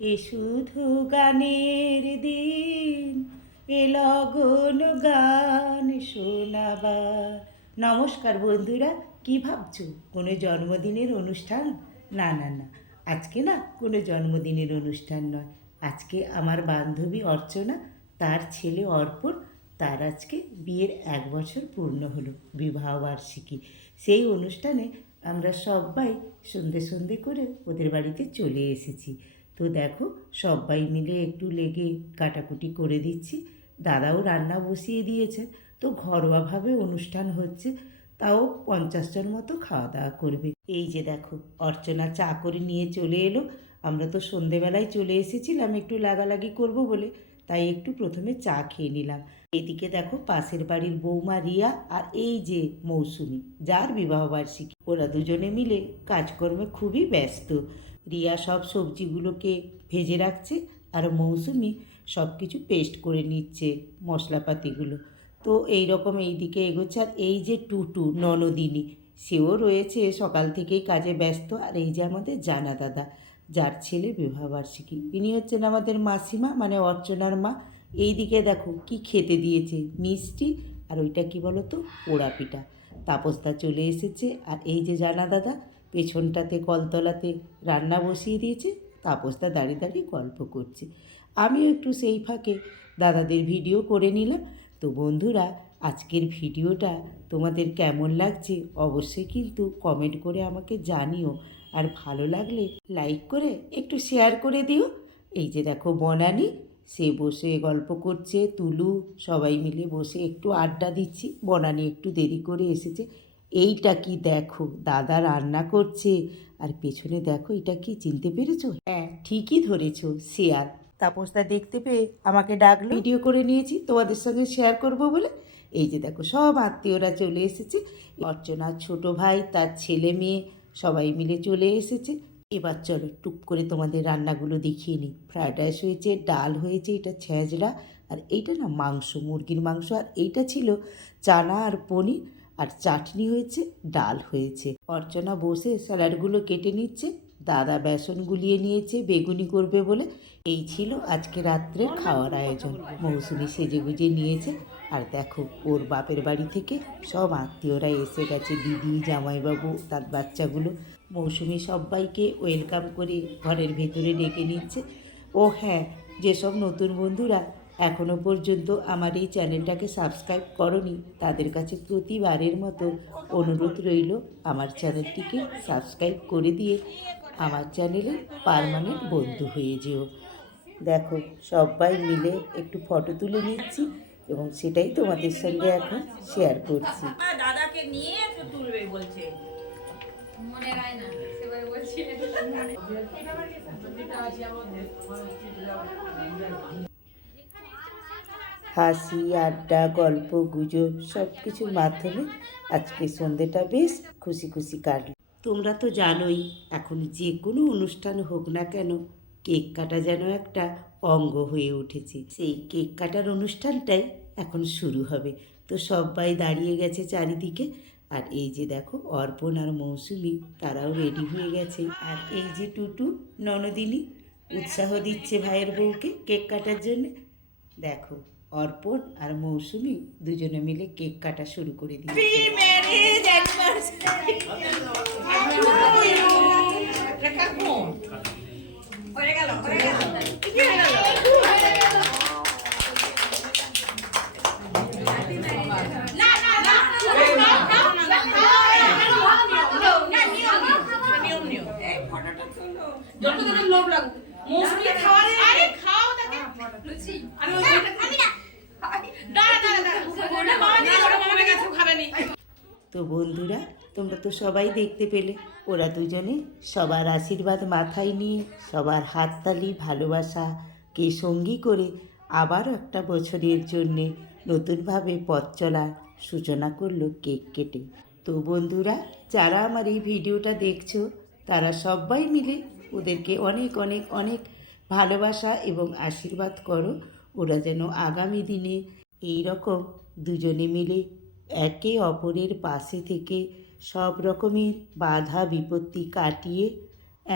এ শুধু গানের দিন, এ লগন গান শোনাবার। নমস্কার বন্ধুরা, কি ভাবছো কোনো জন্মদিনের অনুষ্ঠান? না না না, আজকে না কোনো জন্মদিনের অনুষ্ঠান নয়। আজকে আমার বান্ধবী অর্চনা, তার ছেলে অর্পণ, তার আজকে বিয়ের 1 বছর পূর্ণ হলো, বিবাহবার্ষিকী। সেই অনুষ্ঠানে আমরা সবাই সন্ধে সন্ধে করে ওদের বাড়িতে চলে এসেছি। তো দেখো, সবাই মিলে একটু লেগে কাটাকুটি করে দিচ্ছি। দাদাও রান্না বসিয়ে দিয়েছে। তো ঘরোয়াভাবে অনুষ্ঠান হচ্ছে, তাও 50 জন মতো খাওয়া দাওয়া করবে। এই যে দেখো, অর্চনা চা করে নিয়ে চলে এলো। আমরা তো সন্ধেবেলায় চলে এসেছিলাম একটু লাগালাগি করব বলে, তাই একটু প্রথমে চা খেয়ে নিলাম। এদিকে দেখো, পাশের বাড়ির বৌমা রিয়া আর এই যে মৌসুমি, যার বিবাহবার্ষিকী, ওরা দুজনে মিলে কাজকর্মে খুবই ব্যস্ত। রিয়া সব সবজিগুলোকে ভেজে রাখছে, আর মৌসুমি সব কিছু পেস্ট করে নিচ্ছে মশলাপাতিগুলো। তো এই রকম এইদিকে এগোচ্ছে। আর এই যে টুটু ননদিনী, সেও রয়েছে সকাল থেকেই কাজে ব্যস্ত। আর এই যে আমাদের জানা দাদা, যার ছেলে বিবাহবার্ষিকী, ইনি হচ্ছেন আমাদের মাসিমা, মানে অর্চনার মা। এই দিকে দেখো কি খেতে দিয়েছে, মিষ্টি আর ওইটা কি বলো তো, পোড়া পিঠা। তাপসদা চলে এসেছে। আর এই যে জানা দাদা, পেছনটাতে কলতলাতে রান্না বসিয়ে দিয়েছে। তাপসদা দাঁড়িয়ে দাঁড়িয়ে গল্প করছে। আমিও একটু সেই ফাঁকে দাদাদের ভিডিও করে নিলাম। তো বন্ধুরা, আজকের ভিডিওটা তোমাদের কেমন লাগছে অবশ্যই কিন্তু কমেন্ট করে আমাকে জানিও। আর ভালো লাগলে লাইক করে একটু শেয়ার করে দিও। এই যে দেখো বনানি, সে বসে গল্প করছে, তুলু সবাই মিলে বসে একটু আড্ডা দিচ্ছি। বনানি একটু দেরি করে এসেছে। এইটা কি দেখো, দাদা রান্না করছে। আর পেছনে দেখো, এটা কি চিনতে পেরেছো? হ্যাঁ, ঠিকই ধরেছো, শেয়ার। তাপসদা দেখতে পেয়ে আমাকে ডাকলো, ভিডিও করে নিয়েছি তোমাদের সঙ্গে শেয়ার করব বলে। এই যে দেখো, সব আত্মীয়রা চলে এসেছে। অর্চনার ছোট ভাই, তার ছেলে মেয়ে সবাই মিলে চলে এসেছে। এবার চলো টুক করে তোমাদের রান্নাগুলো দেখিয়ে নিই। ফ্রায়েড রাইস হয়েছে, ডাল হয়েছে, এটা ছেঁচড়া, আর এইটা না মাংস, মুরগির মাংস। আর এইটা ছিল চানা আর পনির, আর চাটনি হয়েছে, ডাল হয়েছে। অর্চনা বসে স্যালাডগুলো কেটে নিচ্ছে, দাদা বেসন গুলিয়ে নিয়েছে বেগুনি করবে বলে। এই ছিল আজকে রাত্রের খাওয়ার আয়োজন। মৌসুমি সেজেগুজে নিয়েছে। আর দেখো, ওর বাপের বাড়ি থেকে সব আত্মীয়রা এসে গেছে, দিদি, জামাইবাবু, তার বাচ্চাগুলো। মৌসুমি সবাইকে ওয়েলকাম করে ঘরের ভেতরে ডেকে নিচ্ছে। ও হ্যাঁ, যেসব নতুন বন্ধুরা এখনও পর্যন্ত আমার এই চ্যানেলটাকে সাবস্ক্রাইব করনি, তাদের কাছে প্রতিবারের মতো অনুরোধ রইল, আমার চ্যানেলটিকে সাবস্ক্রাইব করে দিয়ে আমার চ্যানেলে পার্মানেন্ট বন্ধু হয়ে যেও। দেখো, সবাই মিলে একটু ফটো তুলে নিচ্ছি এবং সেটাই তোমাদের সঙ্গে এখন শেয়ার করছি। দাদাকে নিয়ে একটু তুলবে বলছে, মনে রায় না সেবারে বলছে। হাসি, আড্ডা, গল্প গুজব সব কিছুর মাধ্যমে আজকে সন্ধ্যেটা বেশ খুশি খুশি কাটল। তোমরা তো জানোই, এখন যে কোনো অনুষ্ঠান হোক না কেন, কেক কাটা যেন একটা অঙ্গ হয়ে উঠেছে। সেই কেক কাটার অনুষ্ঠানটাই এখন শুরু হবে। তো সবাই দাঁড়িয়ে গেছে চারিদিকে। আর এই যে দেখো, অর্পণ আর মৌসুমি তারাও রেডি হয়ে গেছে। আর এই যে টুটু ননদিনী উৎসাহ দিচ্ছে ভাইয়ের বউকে কেক কাটার জন্য। দেখো, অর্পণ আর মৌসুমি দুজনে মিলে কেক কাটা শুরু করে তো বন্ধুরা, তোমরা তো সবাই দেখতে পেলে, ওরা দুজনে সবার আশীর্বাদ মাথায় নিয়ে, সবার হাততালি ভালোবাসাকে সঙ্গী করে আবারও একটা বছরের জন্যে নতুনভাবে পথ চলার সূচনা করলো কেক কেটে। তো বন্ধুরা, যারা আমার এই ভিডিওটা দেখছো, তারা সবাই মিলে ওদেরকে অনেক অনেক অনেক ভালোবাসা এবং আশীর্বাদ করো। ওরা যেন আগামী দিনে এই রকম দুজনে মিলে একে অপরের পাশে থেকে সব রকমের বাধা বিপত্তি কাটিয়ে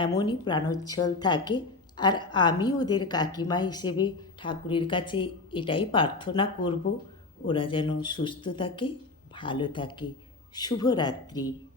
এমনই প্রাণোচ্ছল থাকে আর আমি ওদের কাকিমা হিসেবে ঠাকুরের কাছে এটাই প্রার্থনা করব, ওরা যেন সুস্থ থাকে, ভালো থাকে। শুভরাত্রি।